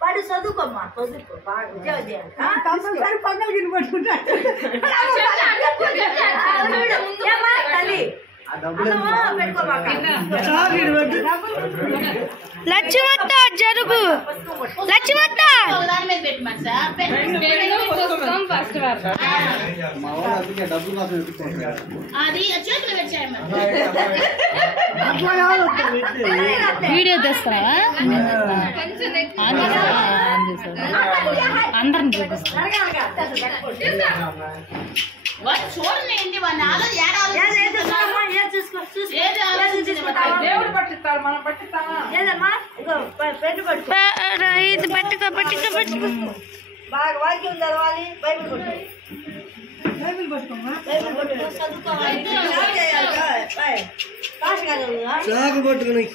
వాడు చదువుకోమ్మా చదువుకో బాగా ఉద్యోగం తల్లి లక్ష్మత్త జరుగు లక్ష్మత్త వీడియో తెస్తావా అందరం చూపిస్తా చూడండి ఇది పట్టుకో పట్టుకో పట్టుకో బాగా వాక్యం చదవాలి బైబిల్ కొట్టాలి బైబిల్ పట్టుకోమా బైబిల్ పట్టుకో చదువుకోవాలి చాకు పట్టుకుని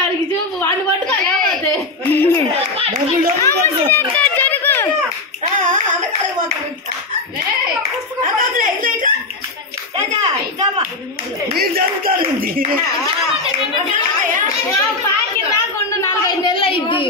వాడికి చూపు వాడిని పట్టుకోలేకపోతే రాకుండా 4-5 నెలలు అయింది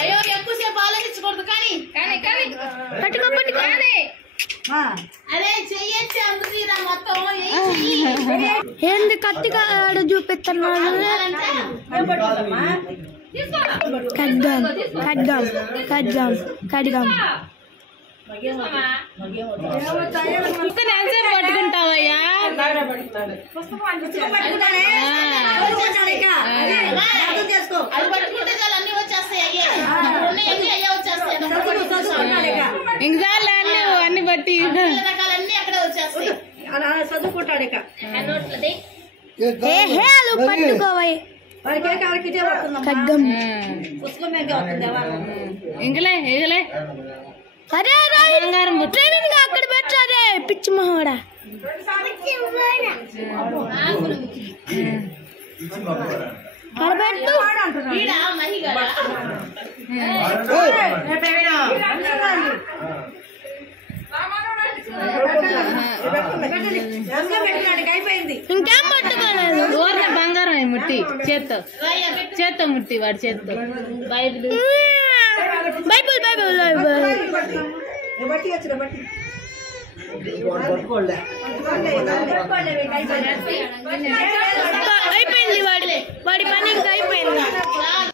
అయ్యో ఎక్కువసేపు ఆలోచించకూడదు కానీ పట్టుకో పట్టుకో అదే చెయ్యొచ్చు అందుతీరా మొత్తం ఏంది కత్తిగా చూపిస్తున్నాడు ఖడ్గం ఖడ్గం ఖడ్గం ఖడ్గం పట్టుకుంటావయ్యా ఇంకా అన్ని బట్టి రకాలన్నీ అక్కడే వచ్చేస్తాయి చదువుకుంటాడు ఇక పట్టుకోవయ్య ఖడ్గం ఇంకలే ఏగలే అరే ట్రైనింగ్ అక్కడ పెట్టారే పిచ్చి మహోడా ఇంకేం పట్టుకోలేదు ఊరిన బంగారం ముట్టి చేత్తో ముట్టి వాడి చేత్తో బైబిల్ బైబిల్ అయిపోయింది వాడి పని ఇంకా అయిపోయింది.